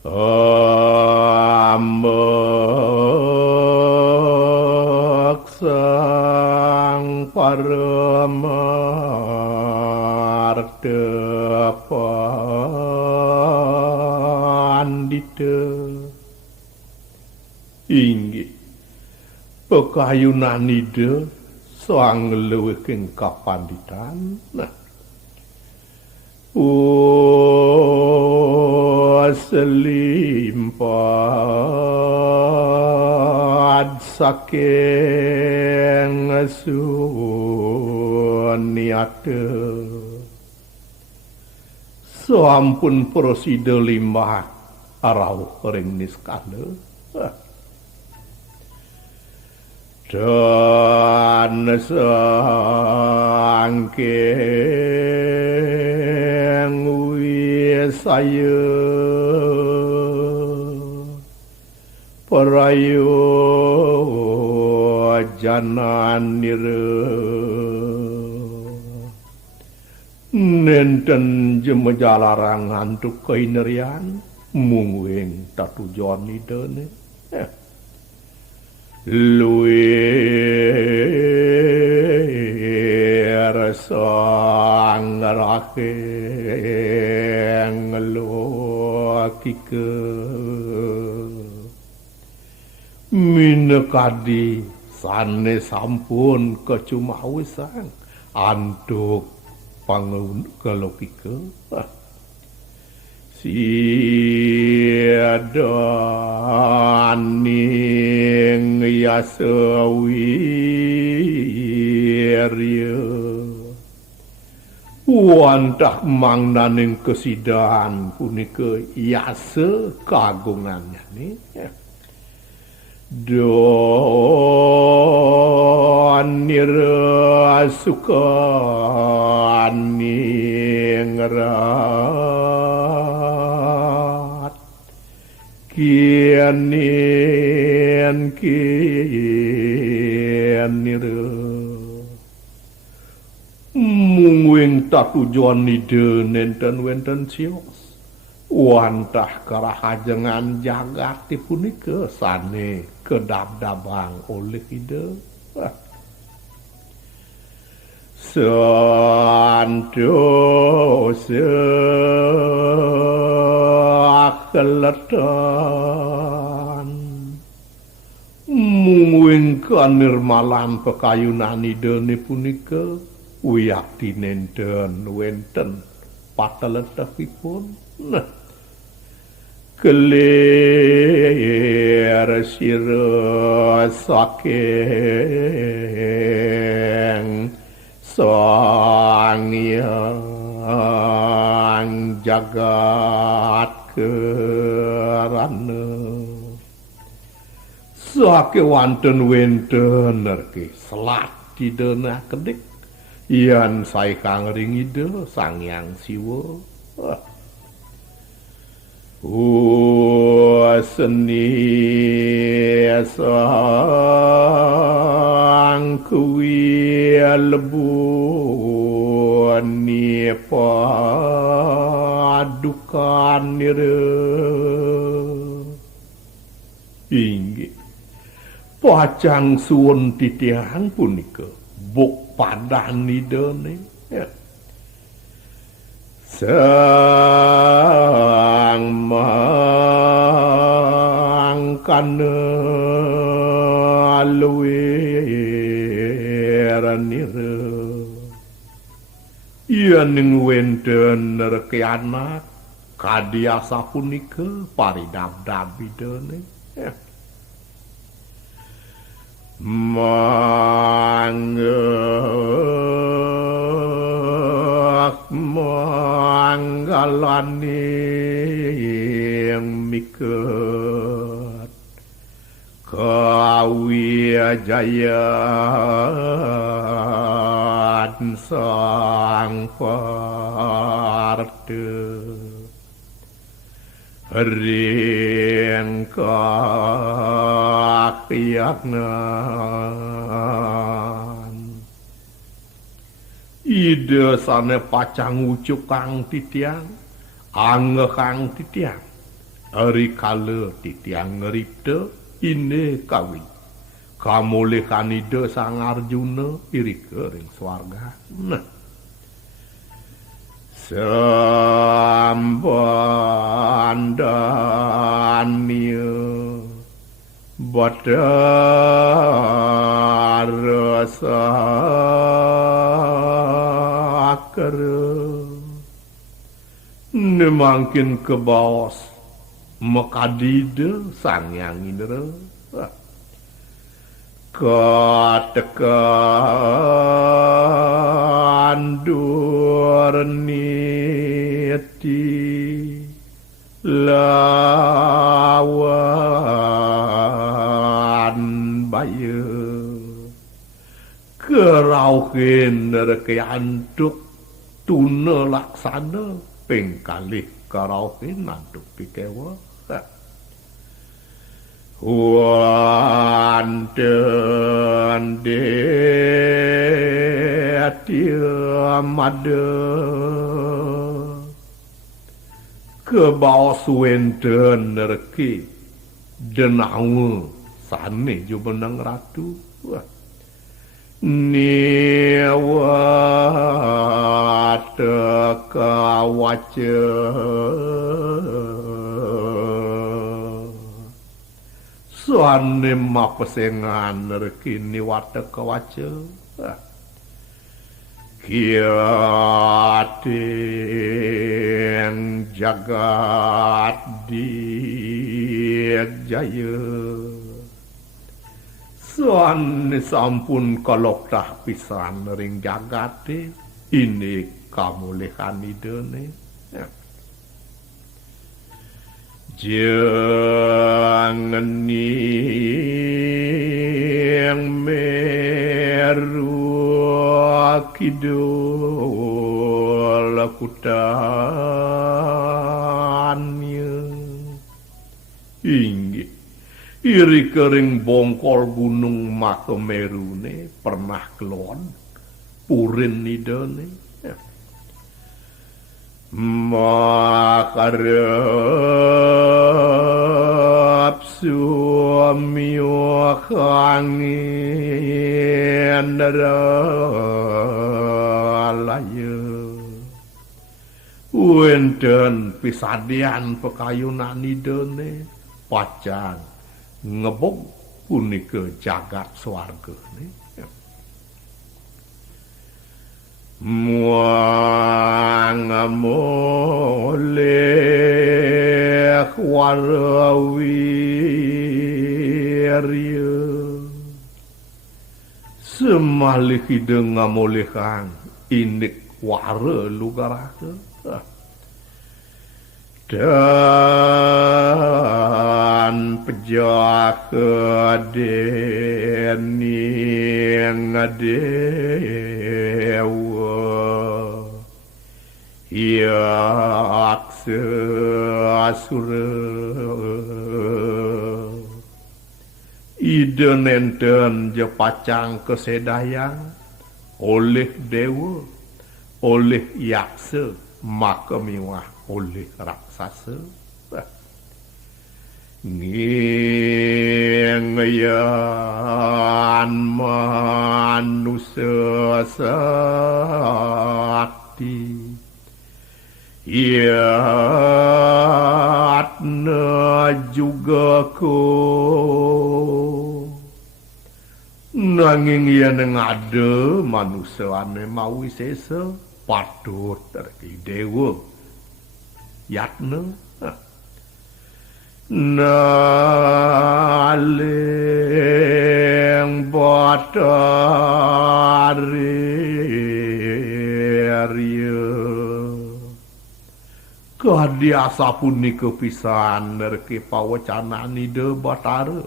Sang Paramardipandita inggih pekayunanida sang luwiking kapanditan selimpad saking suniate sampun prasida limbah rawuh ring niskala dan sangking wisaya parayo jananira nenten jemejalaran antuk kainerian mungwing tatujon idene luwih sang raking lokike minekadi sane sampun kecumawisan antuk pangun kalokike siadaning yasawirya wantah mangnaning kesidahan punika yasa kagungannya nih donira sukaning rat kianin kianira mungwing tatujuan ide nenten wenten sios wantah karahajengan jagat punika sane kedab-dabang oleh ide santosa akeletan mungwing kanirmalan pekayunan idene punika wiyakti nenten wenten pateletahipun kelir sira saking sang yang jagat kerana sake wonten wenten nerke selat didena kedik yen sae kang ringida Sang Hyang Siwa seni sang kuwi lebu ni padukan nira inggih pacang suwun titihan punika buk padan idene sang mangkana luwiranira yen wenten reke anak kadiasa punika paridab-dab idene manggalani miket kawijaya sang parte ring kakiyaknan ide sane pacang ucuk kang titiang angge kang titiang Ari kala titiang ngeripta ine kawin. Kamoleh kanida sang Arjuna irika ring swarga. Nah. Sambandanya Badara sakara nemangkin ke baos makadida sang yang indra katekan durniti lawan baye kerauhin nerke antuk tuna laksana pengkalih kerauhin antuk pikewa wanten detia mada kebaos wenten nerke denau sane jo benang ratu niwata waca suane mapesengan nerke niwata waca kiating jagat jaya suane sampun kaloktah pisan ring jagate ini kamulihan idene jangan yang meru kidul kutannya inggih iri kering bongkol gunung Makemerune pernah kelon purin idene makarep suami kangin daralaya wenten pisadian pekayunan idene pacang ngebog punika jagat swarga muang moleh warawirya semalih hideng ngamolehan indik wara lugaraka dan pejaka deni ngadewa yaksa asura iden enten jepacang kesedayang oleh dewa oleh yaksa maka miwah oleh raksasa ngengayan manusia sakti yatna juga ko nanging yen ngade manusia ane mawi sesa patut dari dewa yatna naleng batariya kadiasa punika pisan nerke pawacanani de batara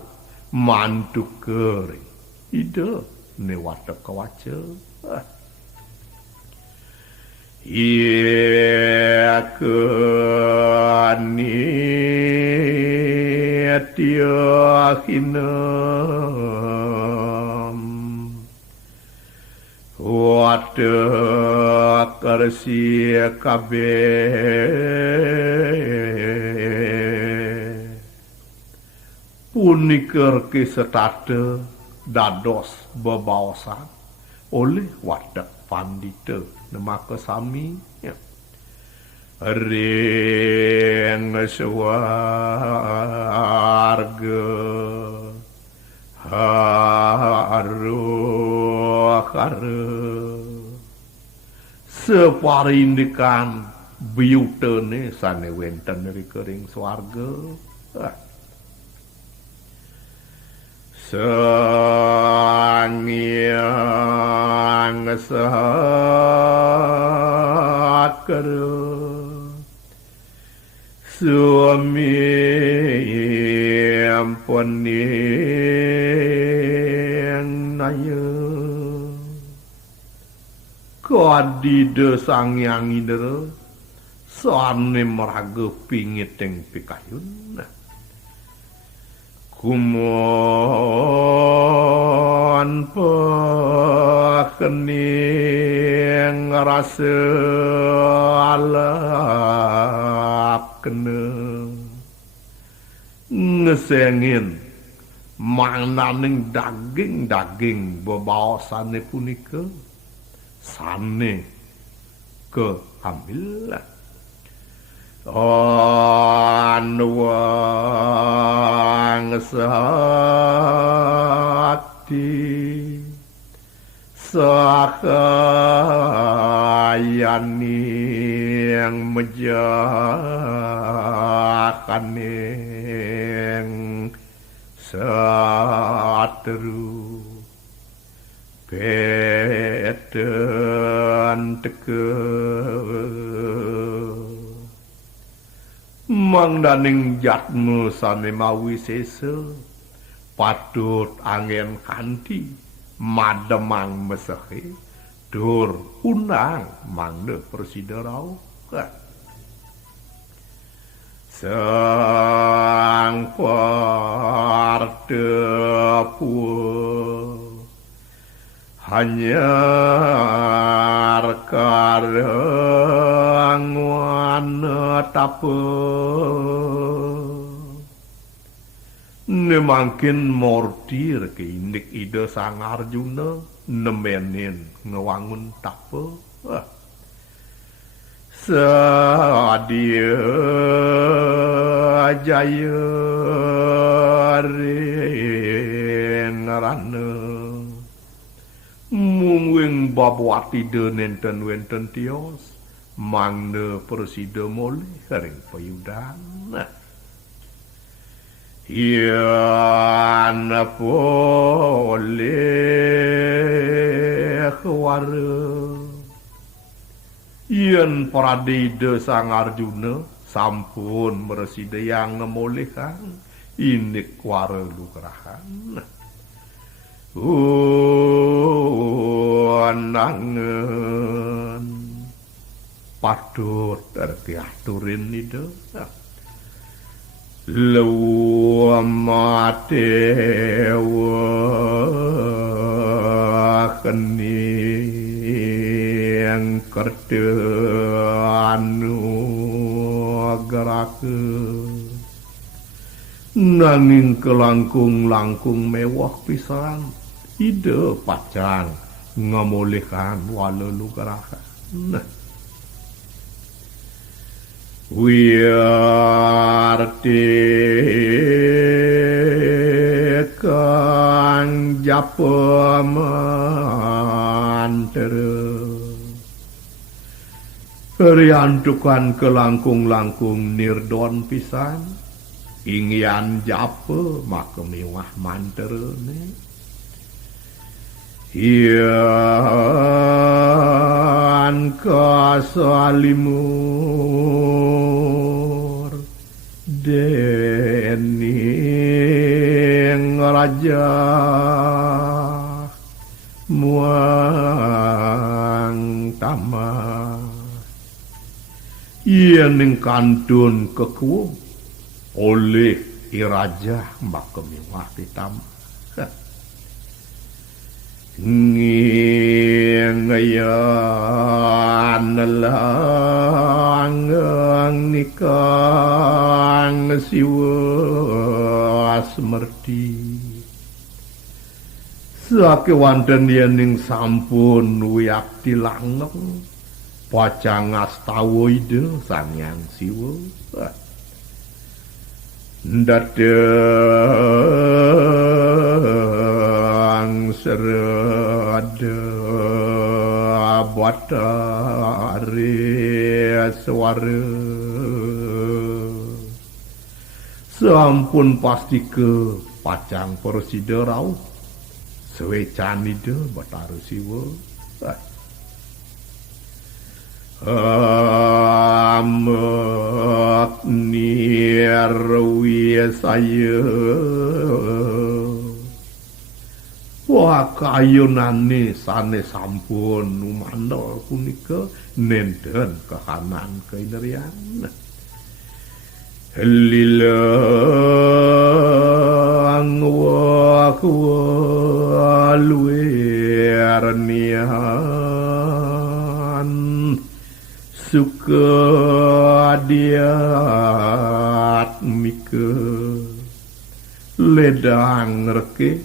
mantuk kering ide newata kawaca iya kaniatiahinam wata karsia kabeh Punika kesetade dados bebaosan oleh wadak pandita nemaka sami ya. Ring swarga haru separindikan biyutene sane wenten ring swarga sangyang sakara suami ampuning naya kadida sangyang indra sane meraga pingiting pikayun kumon pakening rasa alap kena ngesengin mangnaning daging bebaosane punika sane kehamil anuang sakti sakayani yang menjakaning satru beden teke mangdaning jatmu sane mawi sesa patut angin kanthi mademang mesehe dur unang mangde persiderau sang partepu hanyar karangwan tape nemangkin mortir ke indik ide sang Arjuna nemenin ngewangun tape sadia jaya rengarana mungwing babwati denenten wenten tios mangde persida mole ring payudan yan pole khwara yen pradida sang Arjuna sampun mresidayang ngemolehan inik kwara lugrahan anangen patut diaturin itu luamatewa kening kerta anu gerake nanging kelangkung-langkung mewah pisan ide pacan ngamolehkan walelu gerakan wiarti kang japamantara riantukan kelangkung-langkung nirdon pisan ingyan japa maka mewah manterane yan kasalimur dening raja muang tamah yen kantun kekuwung oleh iraja maka mewah ditambah ngayan langgang nikang siwa merdi sakewanten yen sampun wiyak dilangeng pacang ngastawa ide Sang Siwa ndateng serada batare swara sampun pasti ke pacang persida rauh sewecanide Bathara Siwa amat nirwi saya wah kayunane sanes sampun numandhal punika nenten kahanan kainerian lilang wa luernian suka diat mike ledang reke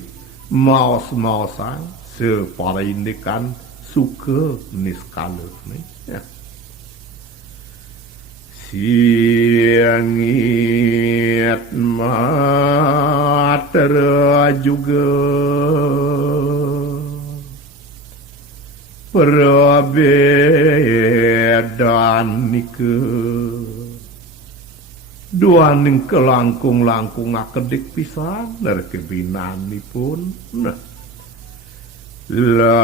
maos-maosan separindekan suka niskalene ya. Siangit matera juga perbedaan nike duaning kelangkung-langkung akedik pisan dari kebinanipun lawan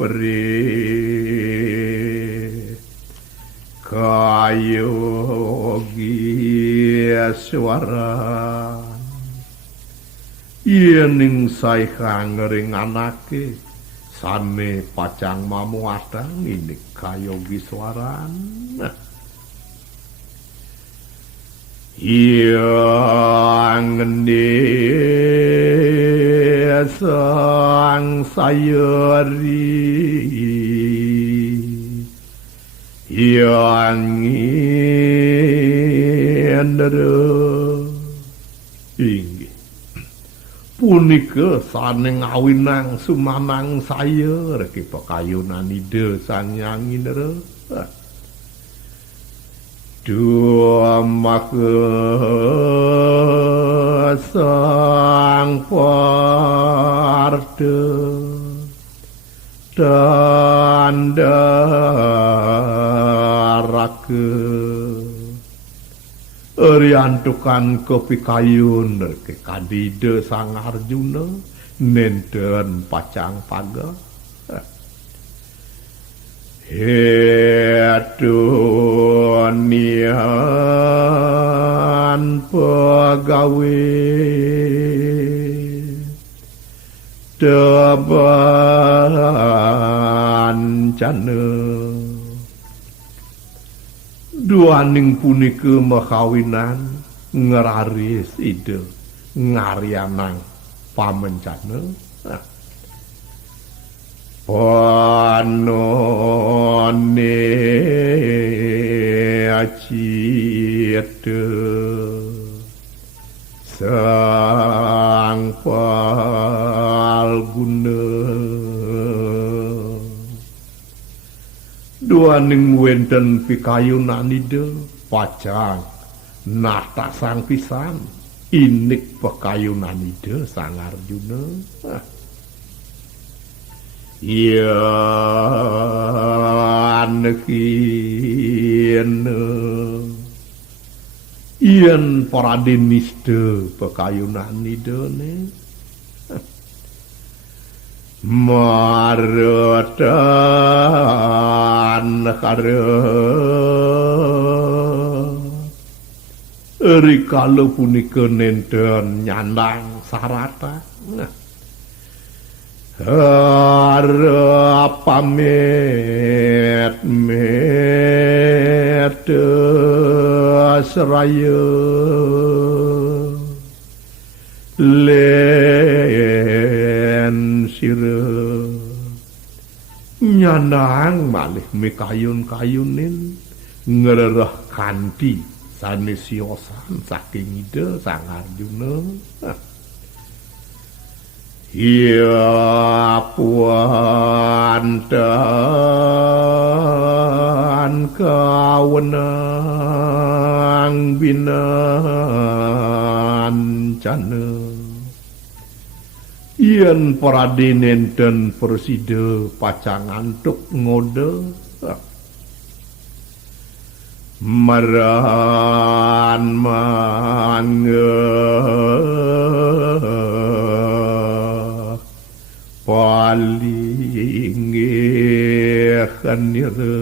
peri kayogi suara yening saihang ngering anake sane pacang mamuatang ini kayogi suaran yang ngendi sang sayari yang indra inggih punika saneng awinang sumanang saya reki pakayunanida Sang Hyang Indra dua maka sang parda dan darake riantukan kepikayun ke kadide Sang Arjuna nenten pacang paga hedonian pagawe teban cana duaning punika makawinan ngeraris ide ngarianang pamencana panone acite sang palguna duaning wenten pikayunanida pacang nata sang pisan inik pikayunanida Sang Arjuna yen paraden nista pikayunanidane maratan kare rikala punika nenten nyandang sarata harap pamit met seraya len sira nyandang malih mikayun-kayunin ngerereh kanthi sanesiosan saking ide Sang Arjuna. Ya puantan kawenang binancana yen pradenen dan persida pacangantuk ngode maran mangga palingihkanira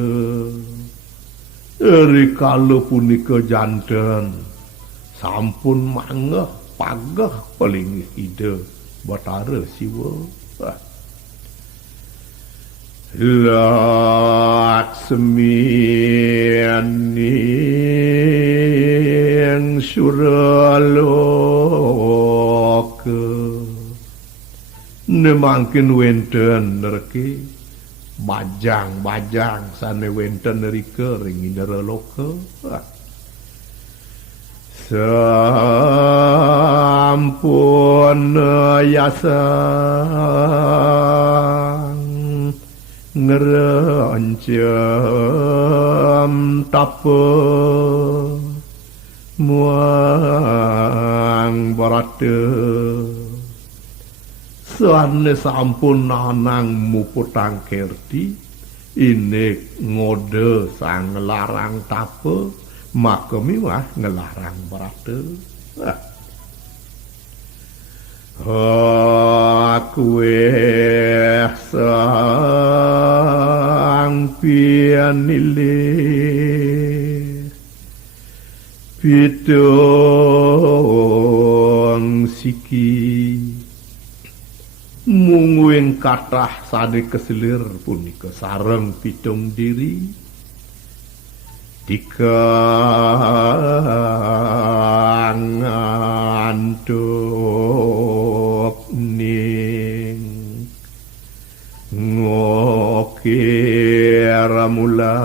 rikala punika janten sampun manggah pagah palingih ide Batara Siwa Laksmining suraloka nemangkin wenten nerki bajang-bajang sane wenten rika ring neraloka sampun yasang ngerancam tapa muang barata sane sampun nanang muputang kerti inik ngode sang larang tapa maka miwah ngelarang barata aku sang pianile pitong siki mungwing kathah sane keselir punika sareng pitung diri dikangantuk ning ngokira mula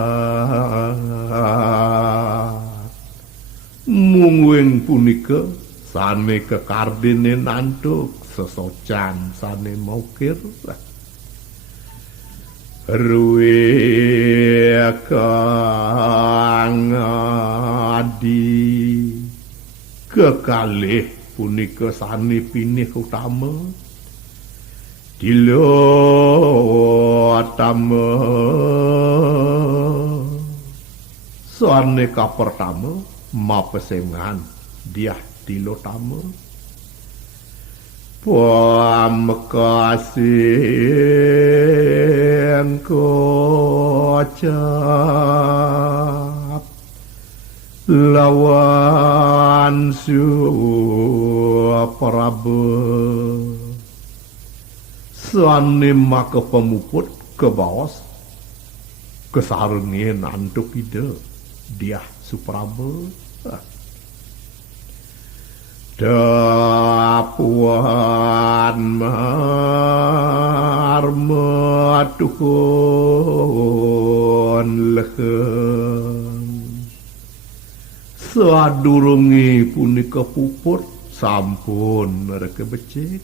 mungwing punika sane kekardene nantuk sesocan sane maukir ruwe kang adi kekalih punika sane pinih utama dilo atama sane kapertama mapesengan dia dilo tama Pamekasih kocap lawan Prabu sane maka pemuput ke bawas kesarengin antuk ide dia Suprabu dapuan marmatuhun lehen sadurungi punika puput sampun mereka becik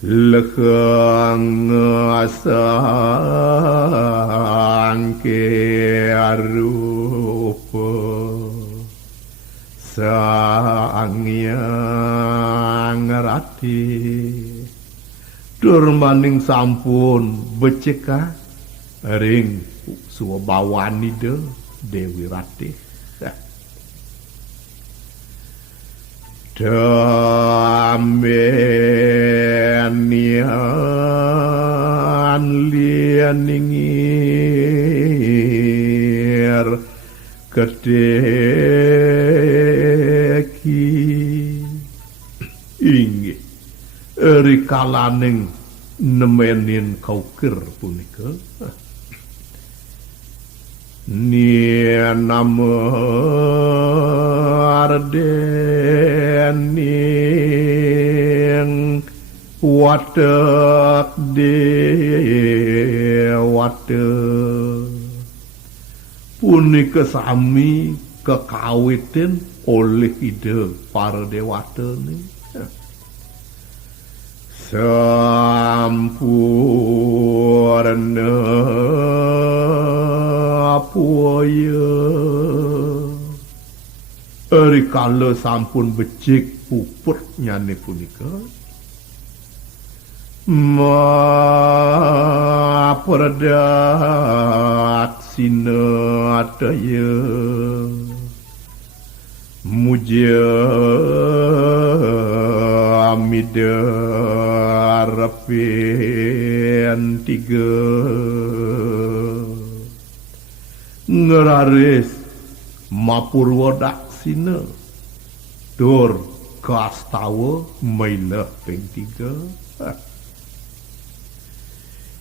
leheng asang kearupa sang yang rati durmaning sampun beceka ring suwabawanida Dewi Ratih damenian lianingir kedeki inggih rikalaning nemenin kaukir punika nianamardening watek dewate punika sami kekawitin oleh ide para dewatane sampurna puya rikala sampun becik puput nyane punika ma pradat sinataya muja midarapin tiga ngeraris mapurwa daksina tur kastawa mailah ping tiga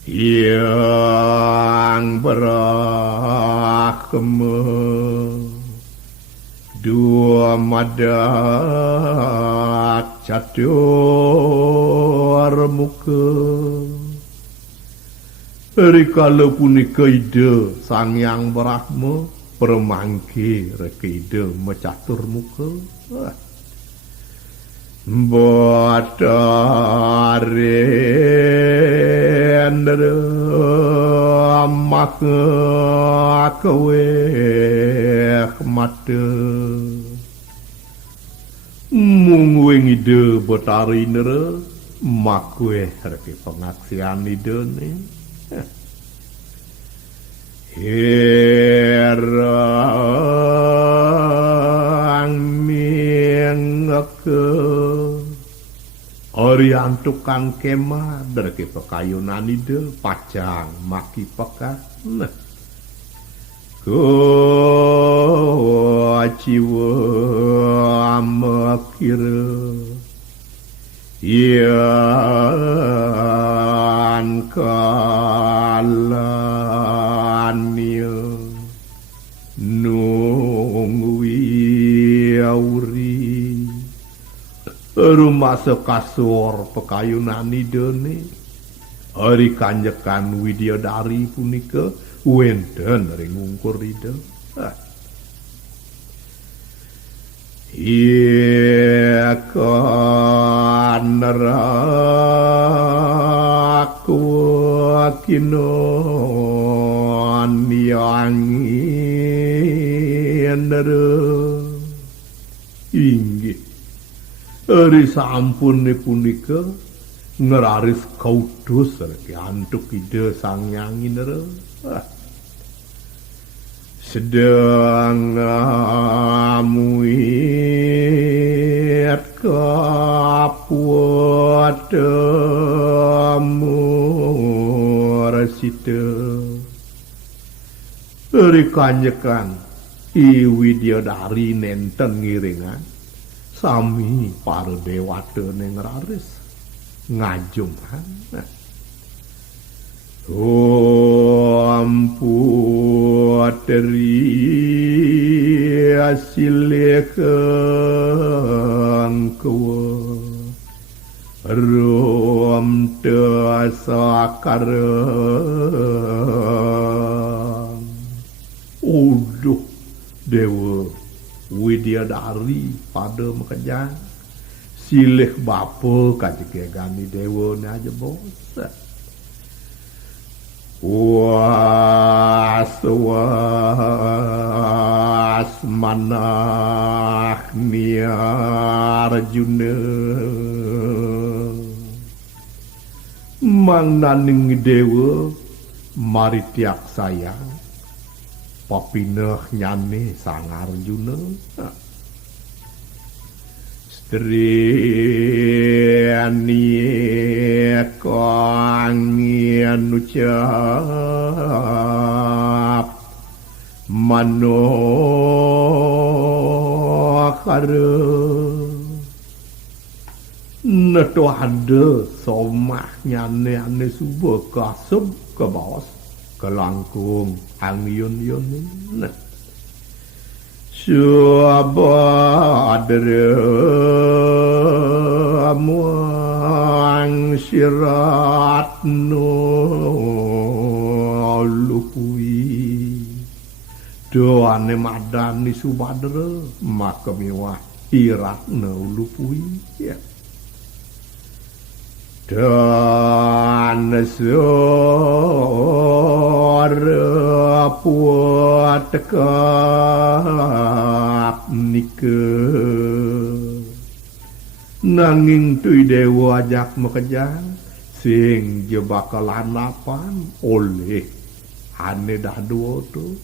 yang berahma dua madat catur muka rikala punika ide sang yang berahma permangke reke mecatur muka bataren maka kowe mata mung wing ide batari nera makwe reke pengaksian idene herang mingake oriantukan kema derke pekayunan ide pacang maki pekat nah jiwa makira yan kalania nungwi auri rumah sekasur pekayunan idene hari kanjekan Widyadari punika wenten ring ngungkur ide iya kan neraku kinon yang inggih eri sampun punika ngeraris kaudus reke antuk ide sang yang indra sedang amuit kapuat resite rikanyekan Widyadari nenten ngiringan sami para dewata ning raris ngajumhan amputri asilekang kuwa rom tasakarang uduh dewa Widyadari pada mekejang silih bapa kajegani dewa ni aja bos was manah niarjuna mangnaning dewa mari tiak sayang papineh nyane sang Arjuna Striani kangien ucap manohara neto ada somah nyane ane subuh kasub ke bawah ke langkung angyun-yun nah Subadra muang sirat no lukui doane madani Subadra maka mewah iratna ulupuhi ya dan sora puatekap nike nanging tui dewa ajak mekejang sing jebak kelanapan oleh ane dah dua tu